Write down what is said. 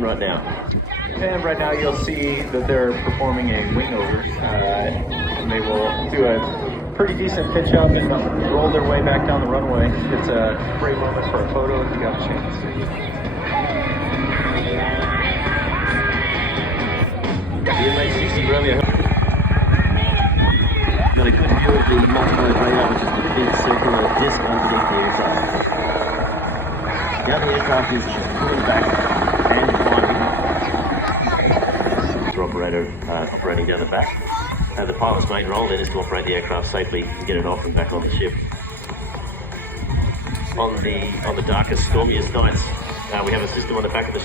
doing right now? And right now you'll see that they're performing a wing over. And they will do a pretty decent pitch up and roll their way back down the runway. It's a great moment for a photo if you got a chance. The MH-60 Romeo. Got a good view of the multi-mode radar, which is the big circular disc underneath the aircraft. The other aircraft is pulling back and climbing. The operator operating down the back. The pilot's main role then is to operate the aircraft safely and get it off and back on the ship. On the darkest, stormiest nights, we have a system on the back of the